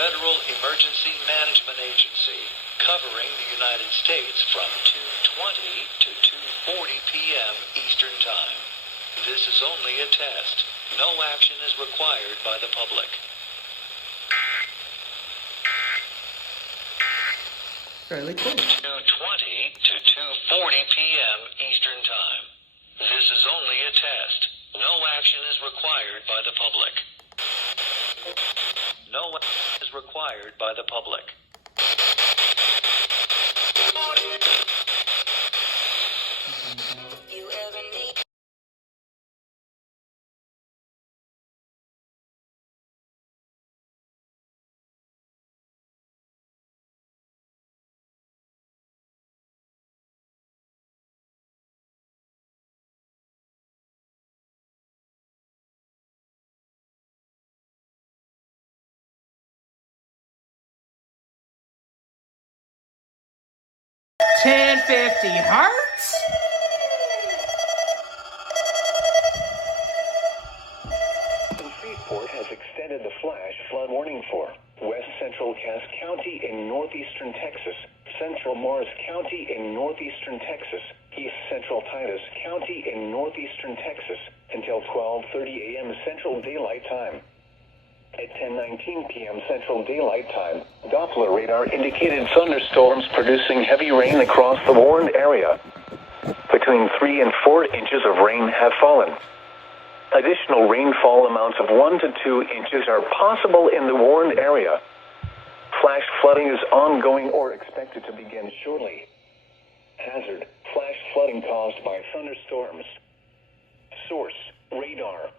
Federal Emergency Management Agency, covering the United States from 2:20 to 2:40 p.m. Eastern Time. This is only a test. No action is required by the public. Fairly cool. 2:20 to 2:40 p.m. Eastern Time. This is only a test. No action is required by the public. No action is required by the public. $10.50 Freeport has extended the flash flood warning for West Central Cass County in northeastern Texas, Central Morris County in northeastern Texas, East Central Titus County in northeastern Texas until 12:30 a.m. Central Daylight Time. At 10:19 p.m. Central Daylight Time, Doppler radar indicated thunderstorms producing heavy rain across the warned area. Between 3 and 4 inches of rain have fallen. Additional rainfall amounts of 1 to 2 inches are possible in the warned area. Flash flooding is ongoing or expected to begin shortly. Hazard: flash flooding caused by thunderstorms. Source: radar.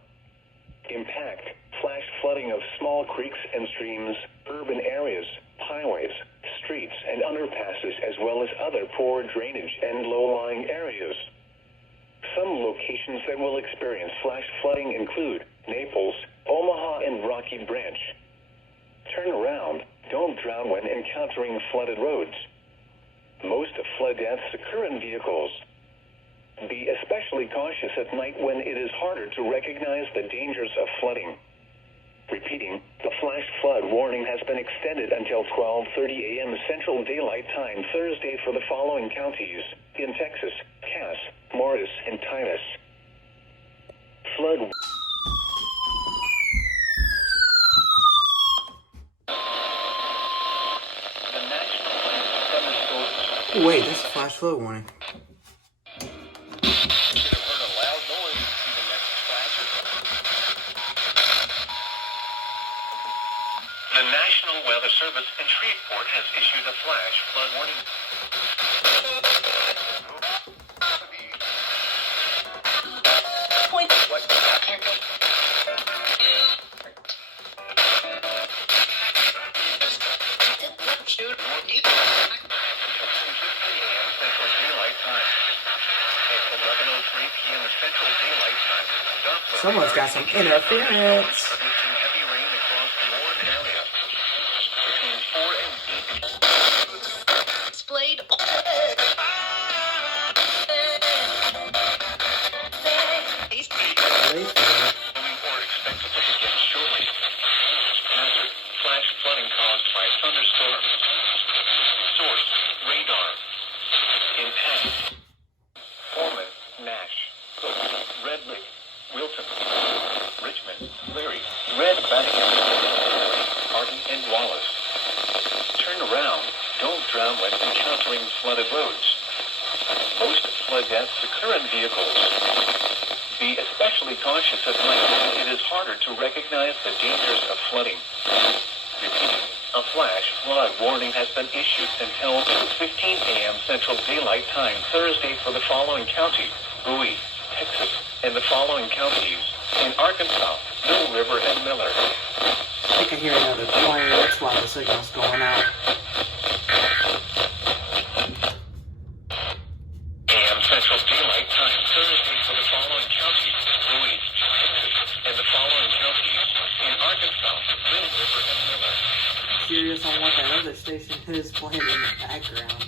Impact: flash flooding of small creeks and streams, urban areas, highways, streets, and underpasses, as well as other poor drainage and low-lying areas. Some locations that will experience flash flooding include Naples, Omaha, and Rocky Branch. Turn around. Don't drown when encountering flooded roads. Most flood deaths occur in vehicles. Be especially cautious at night when it is harder to recognize the dangers of flooding. Repeating, the flash flood warning has been extended until 12:30 a.m. Central Daylight Time Thursday for the following counties in Texas: Cass, Morris, and Titus. Flood. Wait, that's a flash flood warning. The National Weather Service in Shreveport has issued a flash flood warning. Someone's got some interference. Displayed. Flash flooding caused by thunderstorms. Source: radar. Impact: Foreman, Nash, Cook, Red Lake, Wilton, Richmond, Leary, Red Vatican, Hardin, and Wallace. Turn around. Don't drown when encountering flooded roads. Most flood deaths occur in vehicles. Be especially cautious at night when it is harder to recognize the dangers of flooding. Repeating, a flash flood warning has been issued until 2:15 a.m. Central Daylight Time Thursday for the following counties: Bowie, Texas, and the following counties in Arkansas, Middle River, and Miller. I can hear another plane, that's why the signal's going out. AM Central Daylight Time Thursday for the following counties: Bowie, Texas, and the following counties in Arkansas, Middle River, and Miller. Curious on what that other station is playing in the background.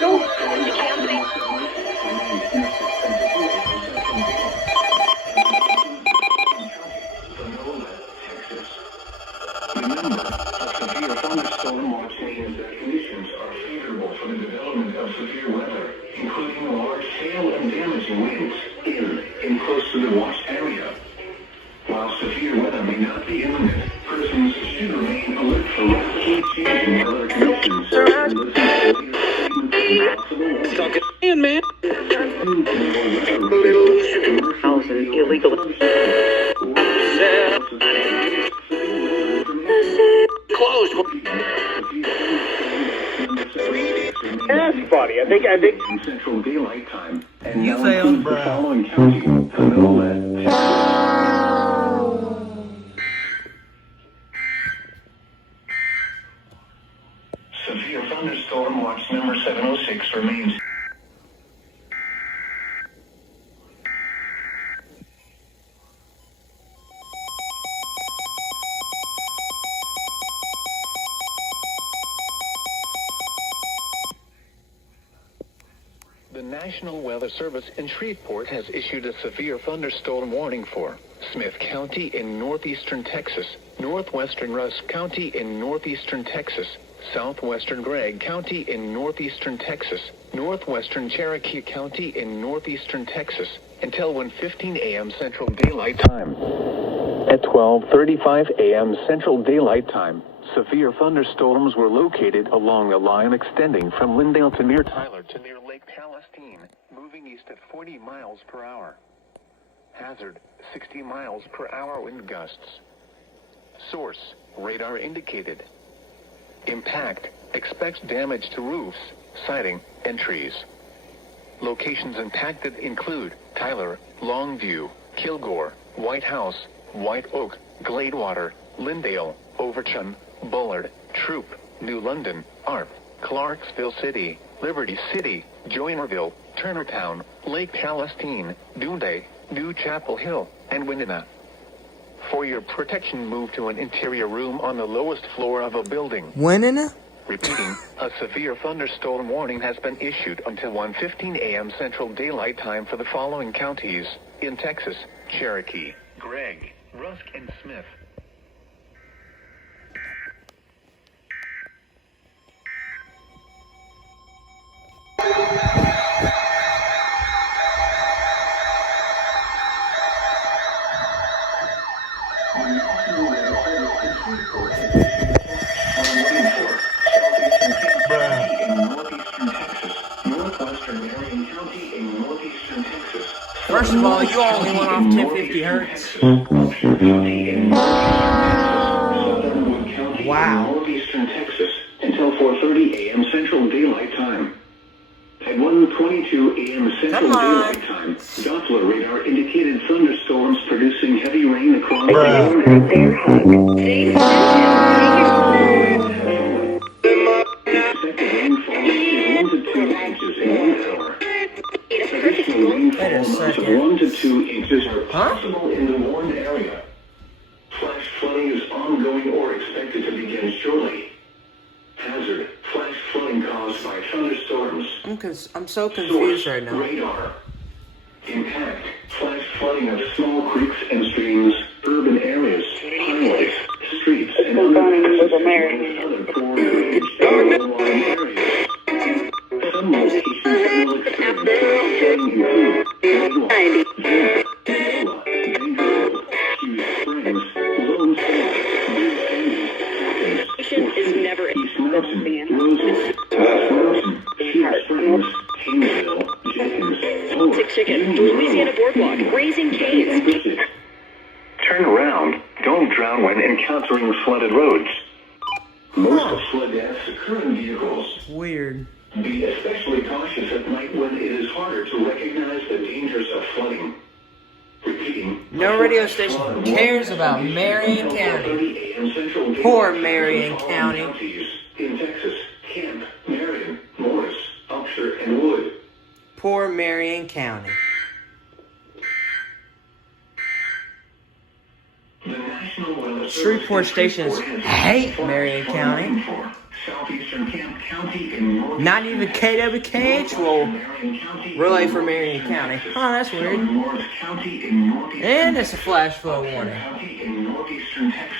Remember, a severe thunderstorm watch means that conditions are favorable for the development of severe weather, including large hail and damaging winds in close to the watched area. While severe weather may not be imminent, persons should remain alert for rapidly changing weather conditions and listen to clear statements and possible In, man. Illegal. Closed. That's funny. I think in Central Daylight Time. And You now failed, includes the bro. following counties: Honolulu. Severe thunderstorm watch number 706 remains. The National Weather Service in Shreveport has issued a severe thunderstorm warning for Smith County in northeastern Texas, northwestern Rusk County in northeastern Texas, southwestern Gregg County in northeastern Texas, northwestern Cherokee County in northeastern Texas, until 1:15 a.m. Central Daylight Time. At 12:35 a.m. Central Daylight Time, severe thunderstorms were located along a line extending from Lindale to near Tyler to near Lake Palestine, moving east at 40 miles per hour. Hazard, 60 miles per hour wind gusts. Source, radar indicated. Impact, expects damage to roofs, siding, and trees. Locations impacted include Tyler, Longview, Kilgore, White House, White Oak, Gladewater, Lindale, Overton, Bullard, Troop, New London, Arp, Clarksville City, Liberty City, Joinerville, Turnertown, Lake Palestine, Doonday, New Chapel Hill, and Winona. For your protection, move to an interior room on the lowest floor of a building. Winning? Repeating, a severe thunderstorm warning has been issued until 1:15 a.m. Central Daylight Time for the following counties in Texas: Cherokee, Gregg, Rusk, and Smith. First of all, you only went off 1050 hertz. Wow. Northeastern Texas until 4:30 a.m. Central Daylight Time. At 1:22 a.m. Central Daylight Time, Doppler radar indicated thunderstorms producing heavy rain across the expected rainfall is 1 to 2 inches in 1 hour. Additional rainfall amounts of 1 to 2 inches are possible in the warned area. Flash flooding is ongoing or expected to begin shortly. Hazard, flash flooding caused by thunderstorms. I'm so confused Source, right now. radar. Impact, flash flooding of small creeks and streams, urban areas, highways, streets, and underpasses, among other poor drainage and low-lying areas. Some locations will experience flash flooding include Redwater, Villa, Manila, Vanderbilt, Hughes Springs, Lone Star, New Canyon, Athens, East Mountain, Rosewood, West Mountain, Hughes Springs, Haynesville, Jenkins, Holt, Chicken, Louisiana Boardwalk, Raising Cane's. Turn around. Don't drown when encountering flooded roads. Most flood deaths occur in vehicles. Weird. Be especially cautious at night when it is harder to recognize the dangers of flooding. Repeating. No radio station cares about Marion County. Poor Marion County. In Texas, Camp, Marion, Morris, Upshur, and Wood. Poor Marion County. The National Weather Service Shreveport stations hate Marion County. Southeastern Camp County in North. Not even KWKH will relay for Marion County. Oh, that's weird. Morris County in Northeastern. And it's a flash flood warning. County in northeastern Texas.